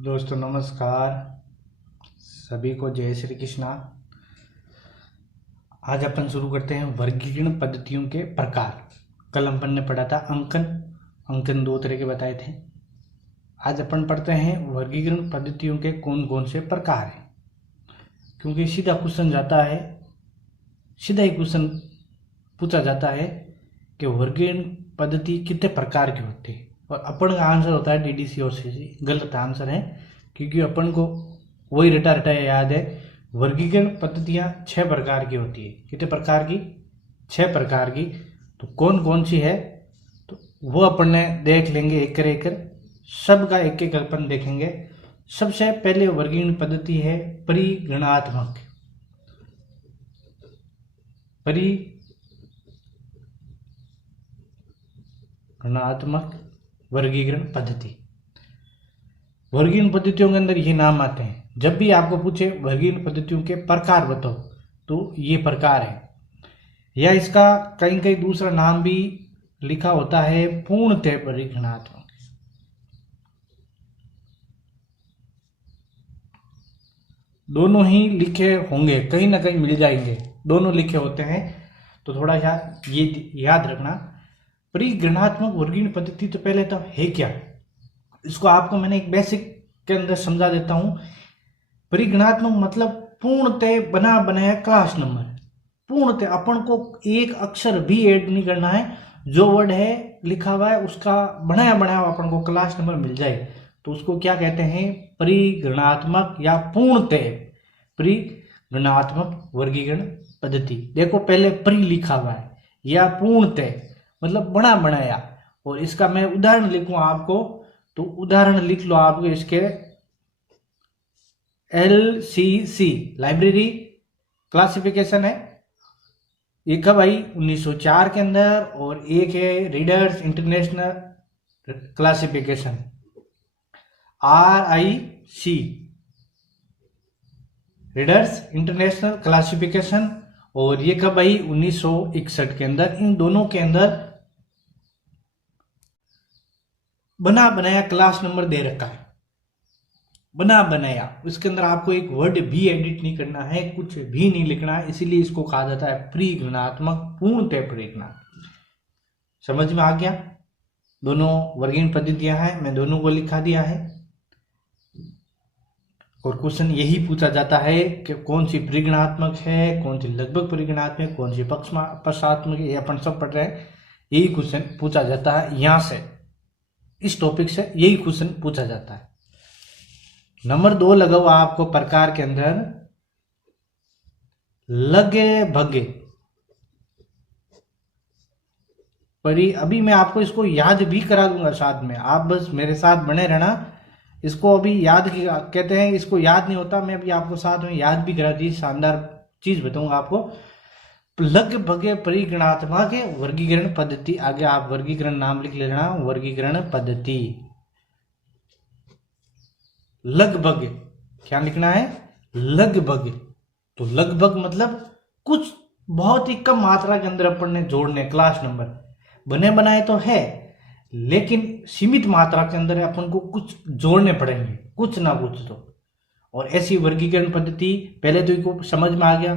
दोस्तों नमस्कार, सभी को जय श्री कृष्णा। आज अपन शुरू करते हैं वर्गीकरण पद्धतियों के प्रकार। कल अपन ने पढ़ा था अंकन दो तरह के बताए थे। आज अपन पढ़ते हैं वर्गीकरण पद्धतियों के कौन कौन से प्रकार हैं, क्योंकि सीधा ही क्वेश्चन पूछा जाता है कि वर्गीकरण पद्धति कितने प्रकार की होती है, और अपन का आंसर होता है डीडीसी और सीसी। गलत आंसर है, क्योंकि अपन को वही रटा रटा याद है। वर्गीकरण पद्धतियां 6 प्रकार की होती है। कितने प्रकार की? 6 प्रकार की। तो कौन कौन सी है तो वो अपन ने देख लेंगे एक कर सबका एक एक अपन देखेंगे। सबसे पहले वर्गीकरण पद्धति है परिगणात्मक। परिगणात्मक वर्गीकरण पद्धति। वर्गीकरण पद्धतियों के अंदर ये नाम आते हैं। जब भी आपको पूछे वर्गीकरण पद्धतियों के प्रकार बताओ तो ये प्रकार है, या इसका कहीं कहीं दूसरा नाम भी लिखा होता है पूर्णतः परिगणात्मक। दोनों ही लिखे होंगे, कहीं ना कहीं मिल जाएंगे, दोनों लिखे होते हैं। तो थोड़ा सा ये याद रखना। परिगणात्मक वर्गीकरण पद्धति तो पहले तो है क्या, इसको आपको मैंने एक बेसिक के अंदर समझा देता हूं। परिगणात्मक मतलब पूर्णतः बना बनाया क्लास नंबर। पूर्णतः अपन को एक अक्षर भी ऐड नहीं करना है, जो वर्ड है लिखा हुआ है उसका बनाया बनाया अपन को क्लास नंबर मिल जाए, तो उसको क्या कहते हैं? परिगणात्मक या पूर्णतः परिगणात्मक वर्गीकरण पद्धति। देखो पहले परि लिखा हुआ है, या पूर्णतः मतलब बना बनाया। और इसका मैं उदाहरण लिखूं आपको, तो उदाहरण लिख लो आपको इसके। LCC लाइब्रेरी क्लासिफिकेशन है, एक है भाई 1904 के अंदर, और एक है readers international classification RIC, readers international classification. और ये कब आई? 1961 के अंदर। इन दोनों के अंदर बना बनाया क्लास नंबर दे रखा है, बना बनाया। इसके अंदर आपको एक वर्ड भी एडिट नहीं करना है, कुछ भी नहीं लिखना है, इसीलिए इसको कहा जाता है परिगणात्मक, पूर्णतः परिगणात्मक। समझ में आ गया? दोनों वर्गीकरण पद्धतियां हैं, मैं दोनों को लिखा दिया है। और क्वेश्चन यही पूछा जाता है कि कौन सी परिगणात्मक है, कौन सी लगभग परिगणात्मक, कौन सी पक्षात्मक है, ये अपन सब पढ़ रहे हैं। यही क्वेश्चन पूछा जाता है यहां से, इस टॉपिक से यही क्वेश्चन पूछा जाता है। नंबर 2 लगाओ आपको प्रकार के अंदर लगे भगे अभी मैं आपको इसको याद भी करा दूंगा साथ में, आप बस मेरे साथ बने रहना। इसको अभी याद कहते हैं, इसको याद नहीं होता, मैं अभी आपको साथ में याद भी करा दी। शानदार चीज बताऊंगा आपको। लग भगे परिगणात्मक वर्गीकरण पद्धति। आगे आप वर्गीकरण नाम लिख लेना, वर्गीकरण पद्धति। लगभग क्या लिखना है? लगभग। तो लगभग मतलब कुछ बहुत ही कम मात्रा के अंदर अपन ने जोड़ने क्लास नंबर। बने बनाए तो है, लेकिन सीमित मात्रा के अंदर अपन को कुछ जोड़ने पड़ेंगे, कुछ ना कुछ तो। और ऐसी वर्गीकरण पद्धति पहले तो इनको समझ में आ गया।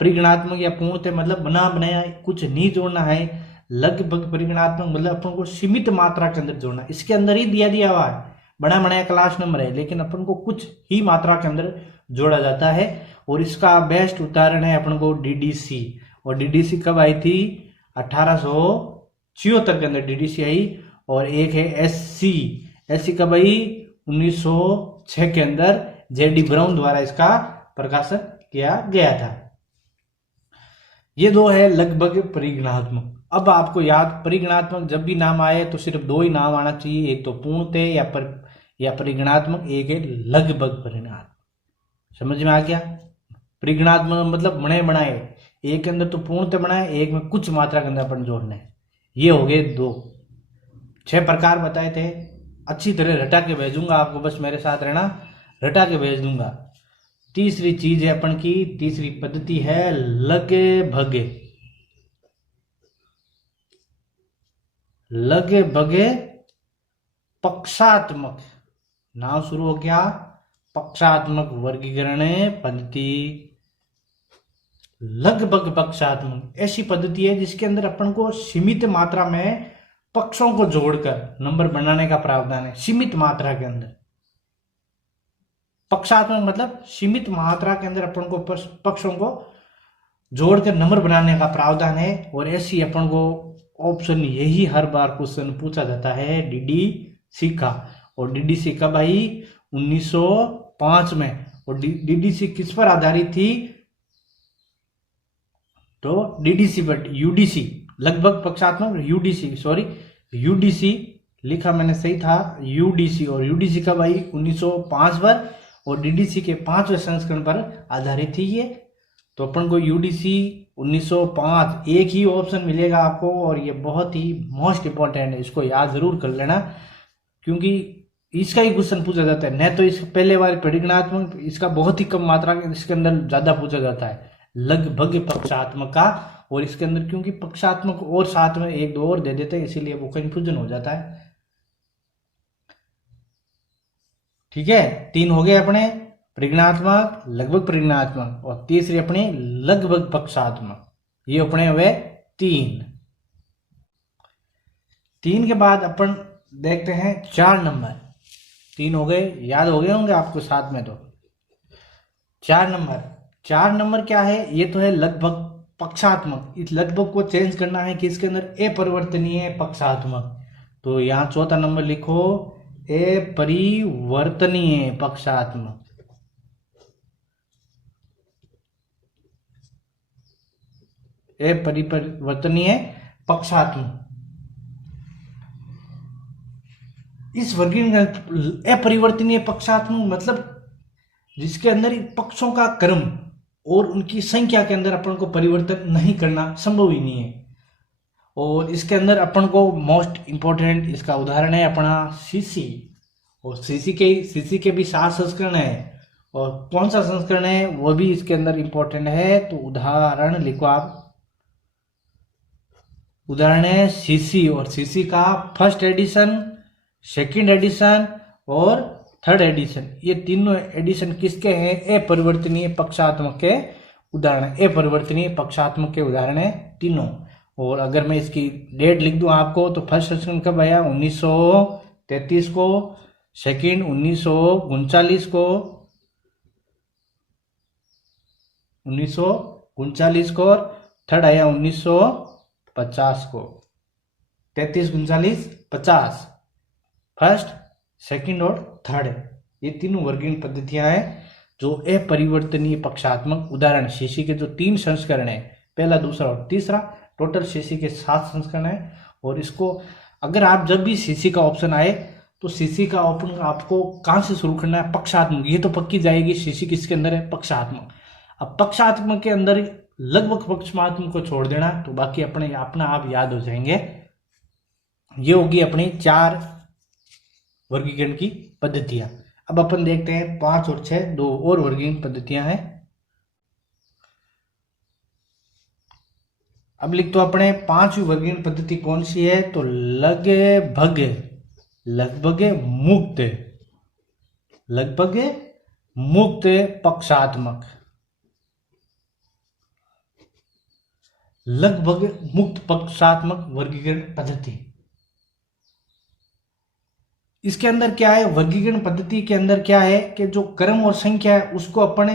परिगणात्मक या पूर्णतः मतलब बना बनाया, कुछ नहीं जोड़ना है। लगभग परिगणात्मक मतलब अपन को सीमित मात्रा के अंदर जोड़ना। इसके अंदर ही दिया हुआ है, बड़ा बनाया क्लास नंबर है, लेकिन अपन को कुछ ही मात्रा के अंदर जोड़ा जाता है। और इसका बेस्ट उदाहरण है अपन को डीडीसी। और डीडीसी कब आई थी? 1876 के अंदर डीडीसी आई। और एक है एससी कब आई? 1906 के अंदर जेडी ब्राउन द्वारा इसका प्रकाशन किया गया था। ये 2 है लगभग परिगणात्मक। अब आपको याद, परिगणात्मक जब भी नाम आए तो सिर्फ 2 ही नाम आना चाहिए, एक तो पूर्णतः या परिगणात्मक, एक है लगभग परिगणात्मक। समझ में आ गया? परिगणात्मक मतलब बने बनाए, एक के अंदर तो पूर्णतः बनाए, एक में कुछ मात्रा के अंदर अपन जोड़ने। ये हो गए 2। 6 प्रकार बताए थे, अच्छी तरह रटा के भेजूंगा आपको, बस मेरे साथ रहना, रटा के भेज दूंगा। तीसरी चीज है अपन की, तीसरी पद्धति है लगे भगे। लगे भगे पक्षात्मक नाम शुरू हो गया पक्षात्मक वर्गीकरण पद्धति। लगभग पक्षात्मक ऐसी पद्धति है जिसके अंदर अपन को सीमित मात्रा में पक्षों को जोड़कर नंबर बनाने का प्रावधान है। सीमित मात्रा के अंदर पक्षात्मक मतलब सीमित मात्रा के अंदर अपन को पक्षों को जोड़कर नंबर बनाने का प्रावधान है। और ऐसी अपन को ऑप्शन यही हर बार क्वेश्चन पूछा जाता है डीडीसी का। और डीडीसी कब आई? 1905 में। और डीडीसी किस पर आधारित थी? तो डीडीसी पर यूडीसी लगभग पक्षात्मक यूडीसी लिखा मैंने सही था, यूडीसी। और यूडीसी कब आई? 1905 पर। और डीडीसी के 5वें संस्करण पर आधारित थी ये। तो अपन को यूडीसी 1905 एक ही ऑप्शन मिलेगा आपको। और ये बहुत ही मोस्ट इंपॉर्टेंट है, इसको याद जरूर कर लेना क्योंकि इसका ही क्वेश्चन पूछा जाता है। न तो इस पहले वाले परिगणात्मक इसका बहुत ही कम मात्रा इसके अंदर ज्यादा पूछा जाता है लगभग पक्षात्मक का। और इसके अंदर क्योंकि पक्षात्मक और साथ में एक दो और दे देते हैं इसीलिए वो कंफ्यूजन हो जाता है। ठीक है, 3 हो गए अपने परिगणात्मक, लगभग परिगणात्मक, और तीसरी अपनी लगभग पक्षात्मक। ये अपने हुए 3। 3 के बाद अपन देखते हैं 4 नंबर। 3 हो गए, याद हो गए होंगे आपको साथ में। तो 4 नंबर क्या है? ये तो है लगभग पक्षात्मक। इस लगभग को चेंज करना है कि इसके अंदर अपरिवर्तनीय पक्षात्मक। तो यहाँ चौथा नंबर लिखो अपरिवर्तनीय पक्षात्मक। अपरिवर्तनीय पक्षात्मक। इस वर्गीकरण अपरिवर्तनीय पक्षात्मक मतलब जिसके अंदर पक्षों का क्रम और उनकी संख्या के अंदर अपन को परिवर्तन नहीं करना संभव ही नहीं है। और इसके अंदर अपन को मोस्ट इंपॉर्टेंट इसका उदाहरण है अपना सीसी। और सीसी के भी 7 संस्करण है। और कौन सा संस्करण है वो भी इसके अंदर इंपॉर्टेंट है। तो उदाहरण लिखो आप। उदाहरण है सीसी। और सीसी का फर्स्ट एडिशन, सेकंड एडिशन और थर्ड एडिशन। ये तीनों एडिशन किसके हैं? अपरिवर्तनीय पक्षात्मक के उदाहरण। अपरिवर्तनीय पक्षात्मक के उदाहरण है तीनों। और अगर मैं इसकी डेट लिख दूं आपको तो फर्स्ट संस्करण कब आया? 1933 को, सेकंड 1939 को, 1939 को, और थर्ड आया 1950 को। 33, 39, 50 फर्स्ट, सेकंड और थर्ड। ये तीनों वर्गीकरण पद्धतियां हैं जो अपरिवर्तनीय पक्षात्मक उदाहरण। सीसी के जो 3 संस्करण है, पहला, दूसरा और तीसरा, टोटल सीसी के 7 संस्करण है। और इसको अगर आप जब भी सीसी का ऑप्शन आए तो सीसी का ऑप्शन आपको कहां से शुरू करना है? पक्षात्मक। ये तो पक्की जाएगी सीसी किसके अंदर है? पक्षात्मक। अब पक्षात्मक के अंदर लगभग पक्षात्मक को छोड़ देना तो बाकी अपना आप याद हो जाएंगे। ये होगी अपनी 4 वर्गीकरण की पद्धतियां। अब अपन देखते हैं 5 और 6 2 और वर्गीकरण पद्धतियां हैं। अब लिख तो अपने 5वीं वर्गीकरण पद्धति कौन सी है? तो लगभग मुक्त पक्षात्मक। लगभग मुक्त पक्षात्मक वर्गीकरण पद्धति। इसके अंदर क्या है? वर्गीकरण पद्धति के अंदर क्या है कि जो क्रम और संख्या है उसको अपने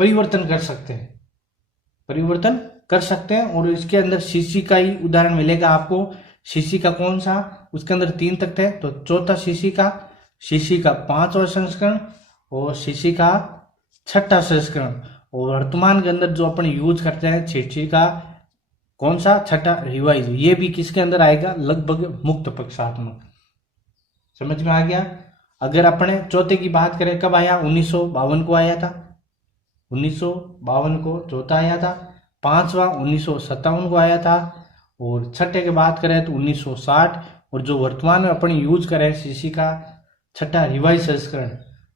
परिवर्तन कर सकते हैं। और इसके अंदर सीसी का ही उदाहरण मिलेगा आपको। सीसी का कौन सा? उसके अंदर 3 तक है। तो चौथा सीसी का 5वां संस्करण और सीसी का 6ठा संस्करण। और वर्तमान के अंदर जो अपन यूज करते हैं सीसी का कौन सा? 6ठा रिवाइज। ये भी किसके अंदर आएगा? लगभग मुक्त पक्षात्मक। समझ में आ गया? अगर अपने चौथे की बात करें कब आया? 1952 को आया था। 1952 को चौथा आया था। 5वां 1957 को आया था। और छठे की बात करें तो 1960। और जो वर्तमान में अपन यूज करें सीसी का 6ठा रिवाइज संस्करण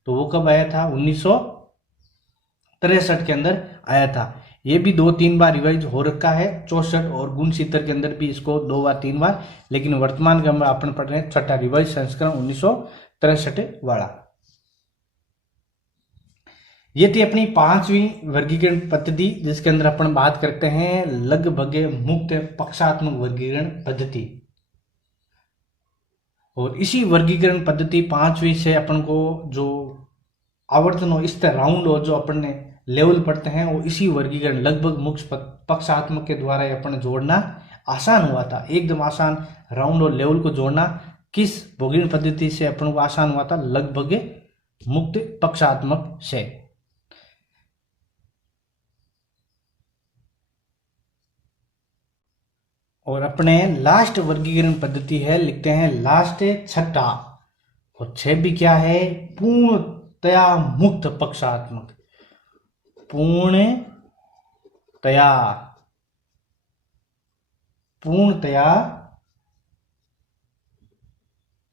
तो वो कब आया था? 1963 के अंदर आया था। ये भी 2-3 बार रिवाइज हो रखा है। 64 और 69 के अंदर भी इसको 2 बार 3 बार। लेकिन वर्तमान के अंदर अपन पढ़ रहे हैं 6ठा रिवाइज संस्करण 63 वाला। ये थी अपनी 5वीं वर्गीकरण पद्धति, जिसके अंदर अपन बात करते हैं लगभग मुक्त पक्षात्मक वर्गीकरण पद्धति। और इसी वर्गीकरण पद्धति 5वीं से अपन को जो आवर्तन हो, स्तर राउंड हो, जो अपन ने लेवल पढ़ते हैं, वो इसी वर्गीकरण लगभग मुक्त पक्षात्मक के द्वारा अपन जोड़ना आसान हुआ था। एकदम आसान राउंड और लेवल को जोड़ना किस वर्गीकरण पद्धति से अपन को आसान हुआ था? लगभग मुक्त पक्षात्मक से। और अपने लास्ट वर्गीकरण पद्धति है, लिखते हैं लास्ट 6 और 6 भी क्या है? पूर्णतया मुक्त पक्षात्मक। पूर्णतया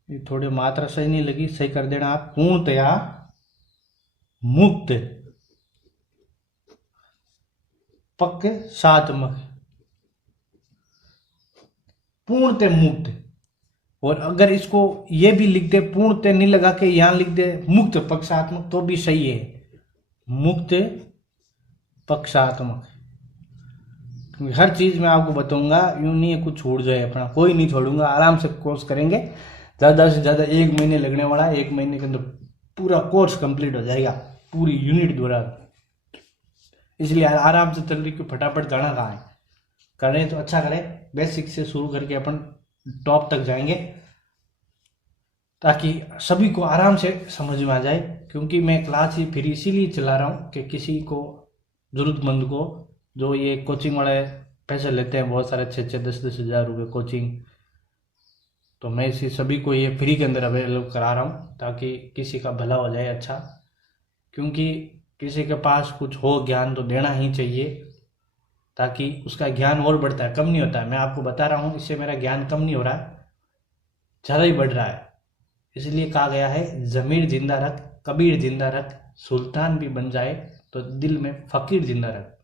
ये थोड़ी मात्रा सही नहीं लगी, सही कर देना आप। पूर्णतया मुक्त पक्षात्मक, पूर्णतः मुक्त। और अगर इसको ये भी लिख दे, पूर्णतः नहीं लगा के यहां लिख दे मुक्त पक्षात्मक, तो भी सही है, मुक्त पक्षात्मक। हर चीज मैं आपको बताऊंगा, यूं नहीं है कुछ छोड़ जाए अपना, कोई नहीं छोड़ूंगा, आराम से कोर्स करेंगे। ज्यादा से ज्यादा 1 महीने लगने वाला है, 1 महीने के अंदर पूरा कोर्स कंप्लीट हो जाएगा, पूरी यूनिट द्वारा। इसलिए आराम से चल रही, क्यों फटाफट जाना कहाँ है, करें तो अच्छा करें, बेसिक से शुरू करके अपन टॉप तक जाएंगे, ताकि सभी को आराम से समझ में आ जाए। क्योंकि मैं क्लास ही फिर इसीलिए चला रहा हूँ कि किसी को जरूरतमंद को, जो ये कोचिंग वाले पैसे लेते हैं बहुत सारे, 6-6 10-10 हज़ार रुपये कोचिंग, तो मैं इसी सभी को ये फ्री के अंदर अवेलेबल करा रहा हूँ, ताकि किसी का भला हो जाए। अच्छा, क्योंकि किसी के पास कुछ हो ज्ञान तो देना ही चाहिए, ताकि उसका ज्ञान और बढ़ता है, कम नहीं होता है। मैं आपको बता रहा हूँ, इससे मेरा ज्ञान कम नहीं हो रहा है, ज़्यादा ही बढ़ रहा है। इसलिए कहा गया है, ज़मीर जिंदा रख, कबीर जिंदा रख, सुल्तान भी बन जाए तो दिल में फकीर जिंदा रख,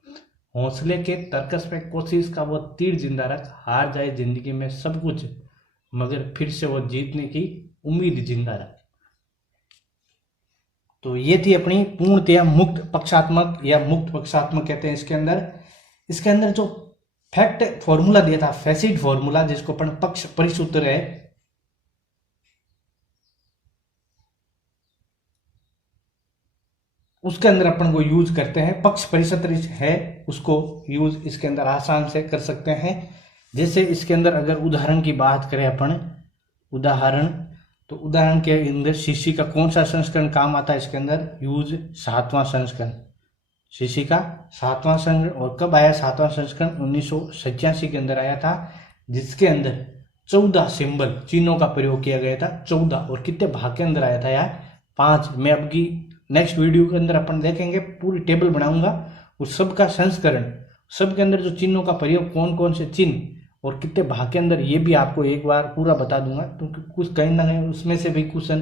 हौसले के तरकस में कोशिश का वो तीर जिंदा रख, हार जाए जिंदगी में सब कुछ मगर फिर से वो जीतने की उम्मीद जिंदा रख। तो ये थी अपनी पूर्णतया मुक्त पक्षात्मक, या मुक्त पक्षात्मक कहते हैं इसके अंदर जो फैक्ट फॉर्मूला दिया था, फैसिड फॉर्मूला, जिसको अपन पक्ष परिसूत्र है, उसके अंदर अपन को यूज करते हैं। पक्ष परिसूत्र है, उसको यूज इसके अंदर आसान से कर सकते हैं। जैसे इसके अंदर अगर उदाहरण की बात करें अपन, उदाहरण, तो उदाहरण के अंदर सीसी का कौन सा संस्करण काम आता है? इसके अंदर यूज 7वां संस्करण, सीसी का 7वां संस्करण। और कब आया 7वां संस्करण? 1987 के अंदर आया था, जिसके अंदर 14 सिंबल चिन्हों का प्रयोग किया गया था, 14। और कितने भाग के अंदर आया था यार? 5। मैं अब की नेक्स्ट वीडियो के अंदर अपन देखेंगे, पूरी टेबल बनाऊंगा उस सब का संस्करण, सब के अंदर जो चिन्हों का प्रयोग, कौन कौन से चिन्ह और कितने भाग के अंदर, ये भी आपको एक बार पूरा बता दूंगा, क्योंकि कुछ कहीं ना कहीं उसमें से भी क्वेश्चन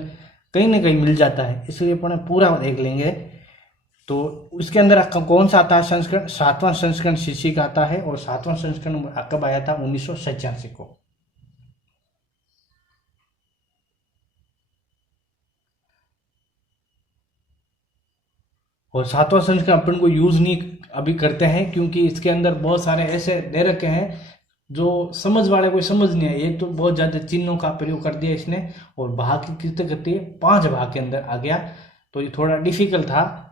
कहीं ना कहीं मिल जाता है, इसलिए अपन पूरा देख लेंगे। तो उसके अंदर कौन सा आता है संस्करण? 7वां संस्करण सीसी का आता है। और 7वां संस्करण कब आया था? 1987 को। और 7वां संस्करण अपन को यूज नहीं अभी करते हैं, क्योंकि इसके अंदर बहुत सारे ऐसे दे रखे हैं जो समझ वाले कोई समझ नहीं है। ये तो बहुत ज्यादा चिन्हों का प्रयोग कर दिया इसने, और भाग कितने करती है? 5 भाग के अंदर आ गया, तो ये थोड़ा डिफिकल्ट था,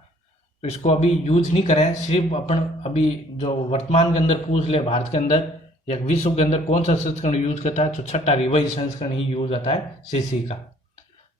तो इसको अभी यूज नहीं करें। सिर्फ अपन अभी जो वर्तमान के अंदर पूछ ले, भारत के अंदर या विश्व के अंदर कौन सा संस्करण यूज करता है, तो 6ठा रिवाइज संस्करण ही यूज आता है सीसी का।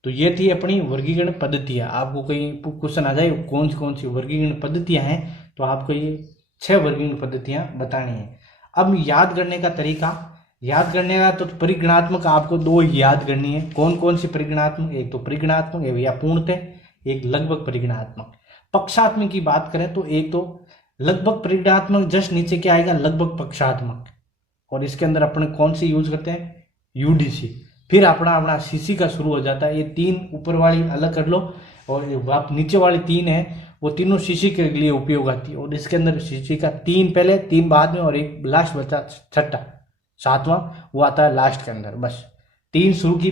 तो ये थी अपनी वर्गीकरण पद्धतियां। आपको कहीं क्वेश्चन आ जाए कौन सी वर्गीकरण पद्धतियां हैं, तो आपको ये 6 वर्गीकरण पद्धतियां बतानी है। अब याद करने का तरीका, याद करने का तो परिगणात्मक आपको 2 याद करनी है। कौन सी परिगणात्मक? एक तो परिगणात्मक या पूर्णतः, एक लगभग परिगणात्मक। पक्षात्मक की बात करें तो एक तो लगभग परिगणात्मक, जस्ट नीचे क्या आएगा? लगभग पक्षात्मक। और इसके अंदर अपन कौन सी यूज करते हैं? यूडीसी। फिर अपना सीसी का शुरू हो जाता है। ये 3 ऊपर वाली अलग कर लो, और आप नीचे वाली 3 है, वो तीनों सीसी के लिए उपयोग आती है। और इसके अंदर सीसी का 3 पहले, 3 बाद में, और एक लास्ट बचा 6ठा 7वां, वो आता है लास्ट के अंदर। बस 3 शुरू की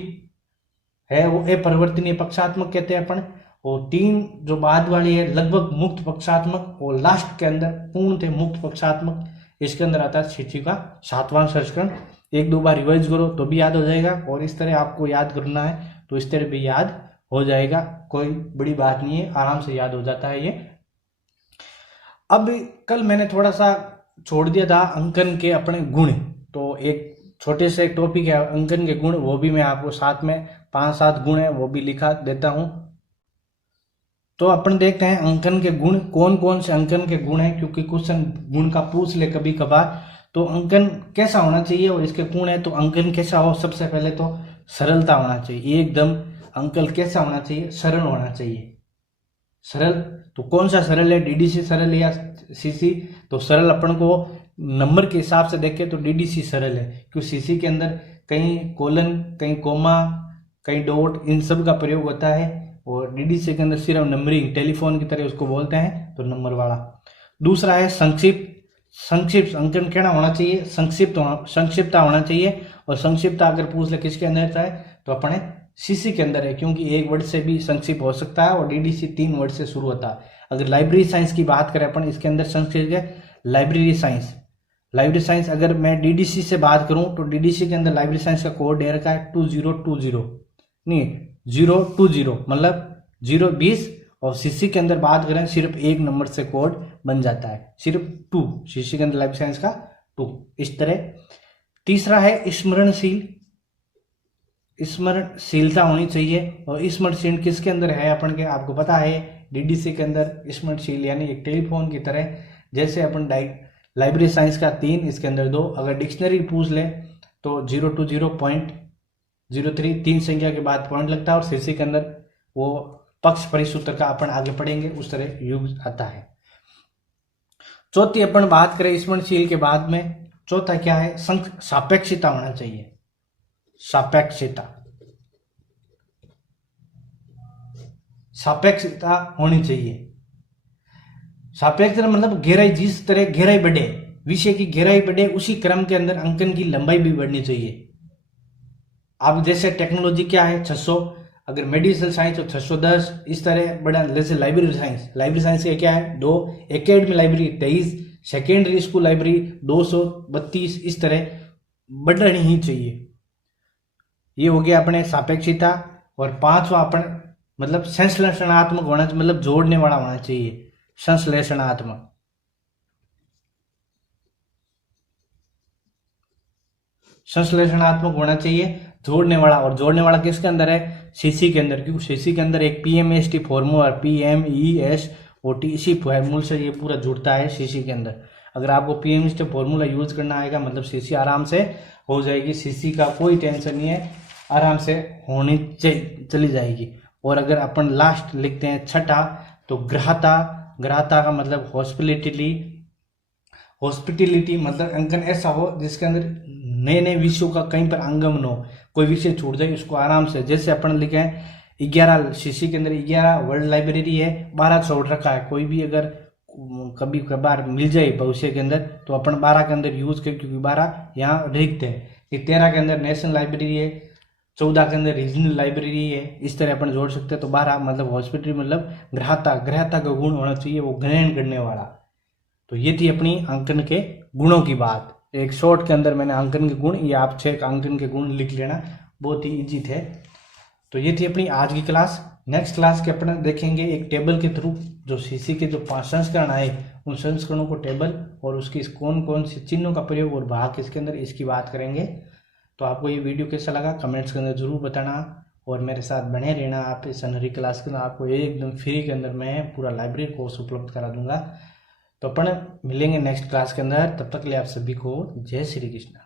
है वो अपरिवर्तनीय पक्षात्मक कहते हैं अपन। और 3 जो बाद वाली है लगभग मुक्त पक्षात्मक, और लास्ट के अंदर पूर्णतः मुक्त पक्षात्मक, इसके अंदर आता है शिक्षी का 7वां संस्करण। 1-2 बार रिवाइज करो तो भी याद हो जाएगा, और इस तरह आपको याद करना है तो इस तरह भी याद हो जाएगा, कोई बड़ी बात नहीं है, आराम से याद हो जाता है ये। अब कल मैंने थोड़ा सा छोड़ दिया था अंकन के अपने गुण, तो एक छोटे से टॉपिक है अंकन के गुण, वो भी मैं आपको साथ में 5-7 गुण है वो भी लिखा देता हूं। तो अपन देखते हैं अंकन के गुण, कौन कौन से अंकन के गुण हैं, क्योंकि क्वेश्चन गुण का पूछ ले कभी कभार। तो अंकन कैसा होना चाहिए और इसके गुण है, तो अंकन कैसा हो, सबसे पहले तो सरलता होना चाहिए एकदम। अंकन कैसा होना चाहिए, सरल होना चाहिए। सरल तो कौन सा सरल है, डीडीसी सरल है या सीसी? तो सरल अपन को नंबर के हिसाब से देखें तो डीडीसी सरल है, क्योंकि सीसी के अंदर कहीं कोलन, कहीं कोमा, कहीं डॉट, इन सब का प्रयोग होता है, और डीडीसी के अंदर सिर्फ नंबरिंग, टेलीफोन की तरह उसको बोलते हैं, तो नंबर वाला। दूसरा है संक्षिप्त। संक्षिप्त अंकन कहना होना चाहिए, संक्षिप्तता होना चाहिए, और संक्षिप्तता अगर पूछ ले किसके अंदर है तो अपने सीसी के अंदर है, क्योंकि एक वर्ड से भी संक्षिप्त हो सकता है, और डीडीसी 3 वर्ड से शुरू होता है। अगर लाइब्रेरी साइंस की बात करें अपन, इसके अंदर संक्षिप्त है लाइब्रेरी साइंस। लाइब्रेरी साइंस अगर मैं डीडीसी से बात करूं तो डीडीसी के अंदर लाइब्रेरी साइंस का कोड दे रखा है 2020, नहीं 020, मतलब 020, और सीसी के अंदर बात करें सिर्फ एक नंबर से कोड बन जाता है, सिर्फ 2, सीसी के अंदर लाइब्रेरी साइंस का 2, इस तरह। तीसरा है स्मरणशील। स्मरणशीलता होनी चाहिए, और स्मरणशील किसके अंदर है अपन के आपको पता है, डीडीसी के अंदर स्मरणशील यानी एक टेलीफोन की तरह, जैसे अपन लाइब्रेरी साइंस का 3, इसके अंदर 2। अगर डिक्शनरी पूछ ले तो 020.03, 3 संख्या के बाद पॉइंट लगता है, और सीसी के अंदर वो पक्ष परिसूत्र का अपन आगे पढ़ेंगे उस तरह युग आता है। चौथी अपन बात करें स्मरणशील के बाद में, चौथा क्या है, सापेक्षता होना चाहिए। सापेक्षता होनी चाहिए। सापेक्षता मतलब गहराई, जिस तरह गहराई बढ़े, विषय की गहराई बढ़े, उसी क्रम के अंदर अंकन की लंबाई भी बढ़नी चाहिए। अब जैसे टेक्नोलॉजी क्या है 600, अगर मेडिकल साइंस तो 610, इस तरह बढ़ा। जैसे लाइब्रेरी साइंस का क्या है 2, academy library 23, secondary school library 232, इस तरह बढ़नी ही चाहिए। ये हो गया अपने सापेक्षता। और 5वां अपन मतलब संश्लेषणात्मक होना, मतलब जोड़ने वाला होना चाहिए, संश्लेषणात्मक। संश्लेषणात्मक होना चाहिए, जोड़ने वाला। और जोड़ने वाला किसके अंदर है, सीसी के अंदर, क्योंकि सीसी के अंदर एक पीएमएसटी फॉर्मूला, PMESOT, इसी फॉर्मूले से ये पूरा जुड़ता है सीसी के अंदर। अगर आपको पीएमएसटी फॉर्मूला यूज करना आएगा मतलब सीसी आराम से हो जाएगी, सीसी का कोई टेंशन नहीं है, आराम से होनी चली जाएगी। और अगर अपन लास्ट लिखते हैं 6ठा, तो ग्राहता का मतलब हॉस्पिटलिटी, मतलब अंकन ऐसा हो जिसके अंदर नए नए विषयों का कहीं पर अंगम न हो, कोई विषय छूट जाए उसको आराम से, जैसे अपन लिखे हैं 11 सीसी के अंदर 11 वर्ल्ड लाइब्रेरी है, 12 छोड़ रखा है, कोई भी अगर कभी कभार मिल जाए भविष्य के अंदर तो अपन 12 के अंदर यूज करें, क्योंकि 12 यहाँ रिक्त है। 13 के अंदर नेशनल लाइब्रेरी है, 14 के अंदर रीजनल लाइब्रेरी है, इस तरह अपन जोड़ सकते हैं। तो 12 मतलब हॉस्पिटल, मतलब ग्राहता का गुण होना चाहिए, वो ग्रहण करने वाला। तो ये थी अपनी अंकन के गुणों की बात। एक शॉर्ट के अंदर मैंने अंकन के गुण, ये आप 6 अंकन के गुण लिख लेना, बहुत ही इजी थे। तो ये थी अपनी आज की क्लास। नेक्स्ट क्लास के अपन देखेंगे एक टेबल के थ्रू, जो सीसी के जो 5 संस्करण आए उन संस्करणों को टेबल और उसकी कौन कौन से चिन्हों का प्रयोग और भाग किसके अंदर, इसकी बात करेंगे। तो आपको ये वीडियो कैसा लगा कमेंट्स के अंदर जरूर बताना, और मेरे साथ बने रहना। आप इस सनहरी क्लास के अंदर आपको एकदम फ्री के अंदर मैं पूरा लाइब्रेरी कोर्स उपलब्ध करा दूंगा। तो अपन मिलेंगे नेक्स्ट क्लास के अंदर, तब तक के लिए आप सभी को जय श्री कृष्ण।